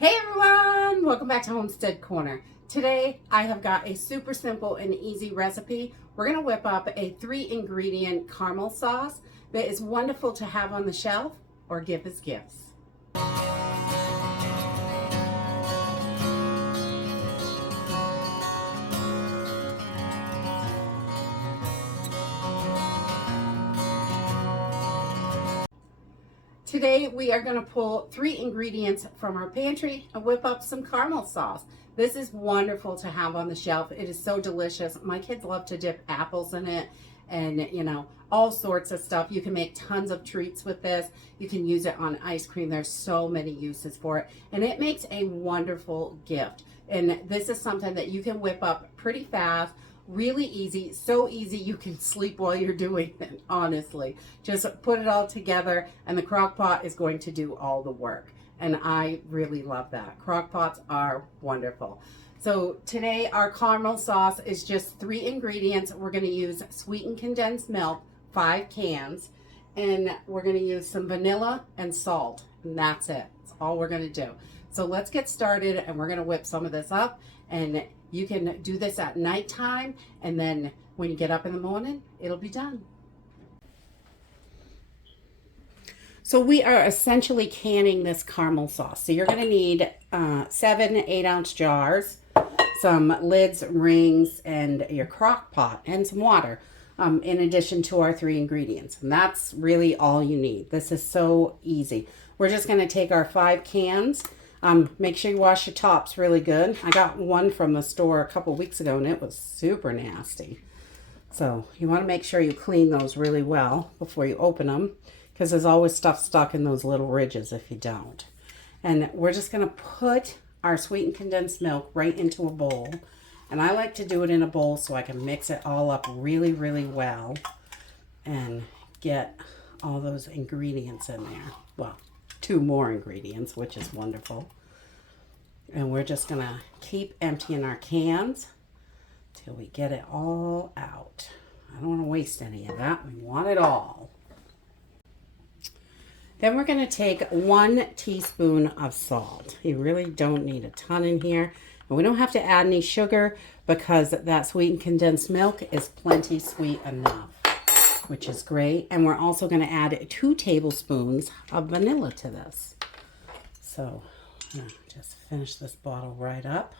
Hey everyone, welcome back to Homestead Corner. Today I have got a super simple and easy recipe. We're going to whip up a 3-ingredient caramel sauce that is wonderful to have on the shelf or give as gifts. Today we are going to pull 3 ingredients from our pantry and whip up some caramel sauce. This is wonderful to have on the shelf. It is so delicious. My kids love to dip apples in it and all sorts of stuff. You can make tons of treats with this. You can use it on ice cream. There's so many uses for it, and it makes a wonderful gift. And this is something that you can whip up pretty fast. Really easy, so easy you can sleep while you're doing it, honestly. Just put it all together and the crock pot is going to do all the work. And I really love that. Crock pots are wonderful. So today our caramel sauce is just 3 ingredients. We're going to use sweetened condensed milk, 5 cans, and we're going to use some vanilla and salt. And that's it. That's all we're going to do. So let's get started, and we're going to whip some of this up, and you can do this at nighttime, and then when you get up in the morning, it'll be done. So we are essentially canning this caramel sauce. So you're going to need 7 8-ounce jars, some lids, rings, and your crock pot, and some water, in addition to our 3 ingredients. And that's really all you need. This is so easy. We're just going to take our 5 cans. Make sure you wash your tops really good. I got one from the store a couple weeks ago and it was super nasty. So you want to make sure you clean those really well before you open them, because there's always stuff stuck in those little ridges if you don't. And we're just going to put our sweetened condensed milk right into a bowl. And I like to do it in a bowl so I can mix it all up really, really well and get all those ingredients in there. Well, 2 more ingredients, which is wonderful. And we're just going to keep emptying our cans till we get it all out. I don't want to waste any of that. We want it all. Then we're going to take 1 teaspoon of salt. You really don't need a ton in here. And we don't have to add any sugar because that sweetened condensed milk is plenty sweet enough, which is great. And we're also going to add 2 tablespoons of vanilla to this. So I'm going to just finish this bottle right up.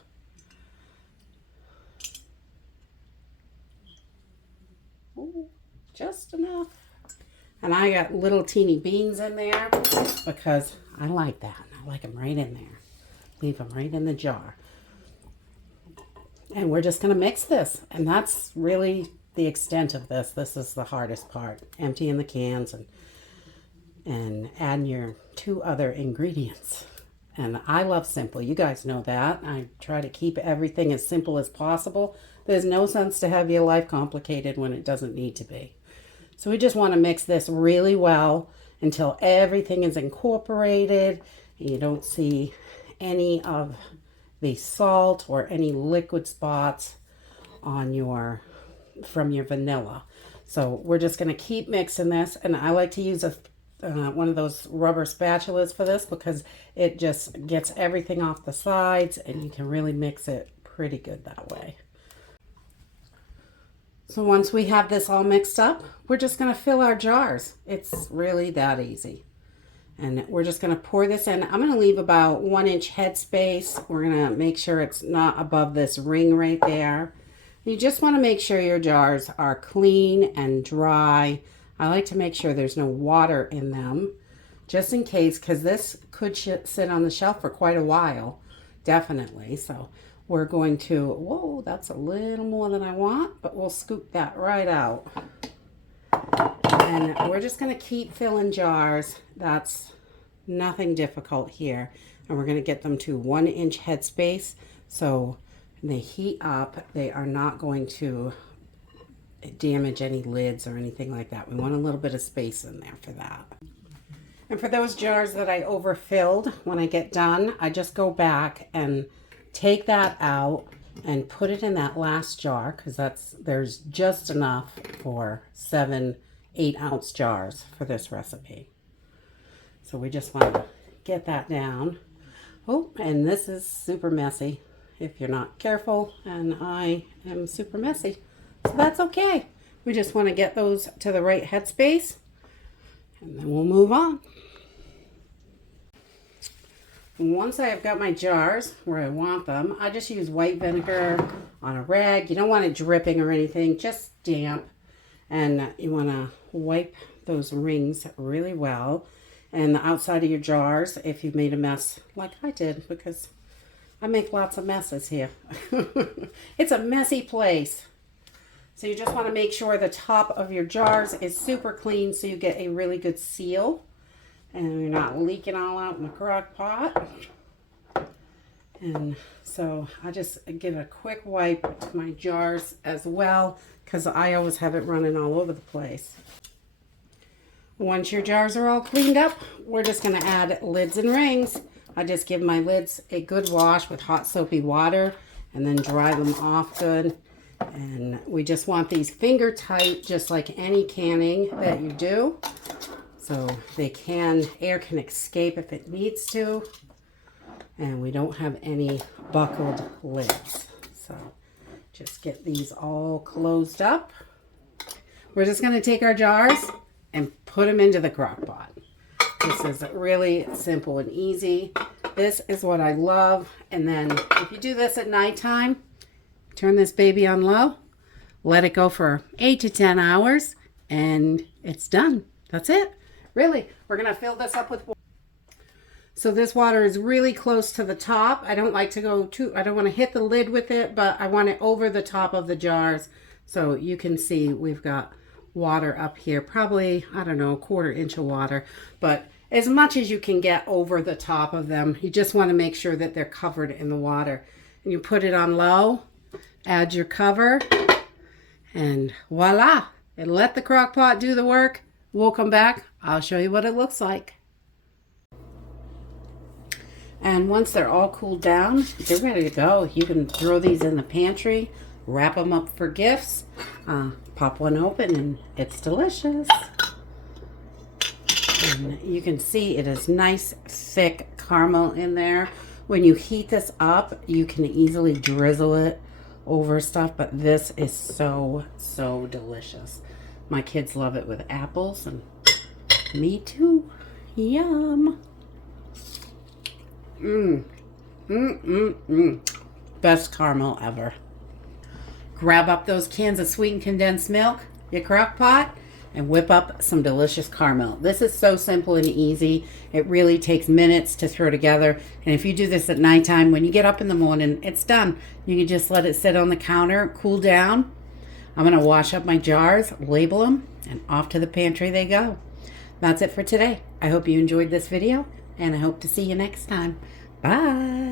Ooh, just enough. And I got little teeny beans in there because I like that. I like them right in there. Leave them right in the jar. And we're just going to mix this. And that's really the extent of this. This is the hardest part. Emptying the cans and adding your 2 other ingredients. And I love simple. You guys know that. I try to keep everything as simple as possible. There's no sense to have your life complicated when it doesn't need to be. So we just want to mix this really well until everything is incorporated. You don't see any of the salt or any liquid spots on from your vanilla. So we're just going to keep mixing this, and I like to use one of those rubber spatulas for this because it just gets everything off the sides and you can really mix it pretty good that way. So once we have this all mixed up, we're just going to fill our jars. It's really that easy. And we're just going to pour this in. I'm going to leave about 1-inch headspace. We're going to make sure it's not above this ring right there. You just want to make sure your jars are clean and dry. I like to make sure there's no water in them, just in case, because this could sit on the shelf for quite a while, definitely. So we're going to, whoa, that's a little more than I want, but we'll scoop that right out. And we're just going to keep filling jars. That's nothing difficult here. And we're going to get them to 1-inch headspace. So when they heat up, they are not going to damage any lids or anything like that. We want a little bit of space in there for that. And for those jars that I overfilled, when I get done, I just go back and take that out and put it in that last jar, because there's just enough for 7 8-ounce jars for this recipe. So we just want to get that down. Oh, and this is super messy if you're not careful, and I am super messy. So that's okay. We just want to get those to the right headspace, and then we'll move on. Once I have got my jars where I want them, I just use white vinegar on a rag. You don't want it dripping or anything, just damp. And you want to wipe those rings really well. And the outside of your jars, if you've made a mess like I did, because I make lots of messes here. It's a messy place. So you just want to make sure the top of your jars is super clean so you get a really good seal. And you're not leaking all out in the crock pot. And so I just give a quick wipe to my jars as well, because I always have it running all over the place. Once your jars are all cleaned up, we're just going to add lids and rings. I just give my lids a good wash with hot soapy water and then dry them off good. And we just want these finger tight, just like any canning that you do. So air can escape if it needs to. And we don't have any buckled lids. So just get these all closed up. We're just going to take our jars and put them into the crock pot. This is really simple and easy. This is what I love. And then if you do this at nighttime, turn this baby on low, let it go for 8 to 10 hours, and it's done. That's it. Really, we're going to fill this up with water. So this water is really close to the top. I don't like to go too, I don't want to hit the lid with it, but I want it over the top of the jars. So you can see we've got water up here, probably, I don't know, 1/4 inch of water, but as much as you can get over the top of them. You just want to make sure that they're covered in the water. And you put it on low, add your cover, and voila, and let the crock pot do the work. We'll come back. I'll show you what it looks like. And once they're all cooled down, they're ready to go. You can throw these in the pantry, wrap them up for gifts, pop one open, and it's delicious. And you can see it is nice, thick caramel in there. When you heat this up, you can easily drizzle it over stuff, but this is so, so delicious. My kids love it with apples, and me too. Yum. Best caramel ever. Grab up those cans of sweetened condensed milk, your crock pot, and whip up some delicious caramel. This is so simple and easy. It really takes minutes to throw together. And if you do this at nighttime, when you get up in the morning, it's done. You can just let it sit on the counter, cool down. I'm going to wash up my jars, label them, and off to the pantry they go. That's it for today. I hope you enjoyed this video, and I hope to see you next time. Bye.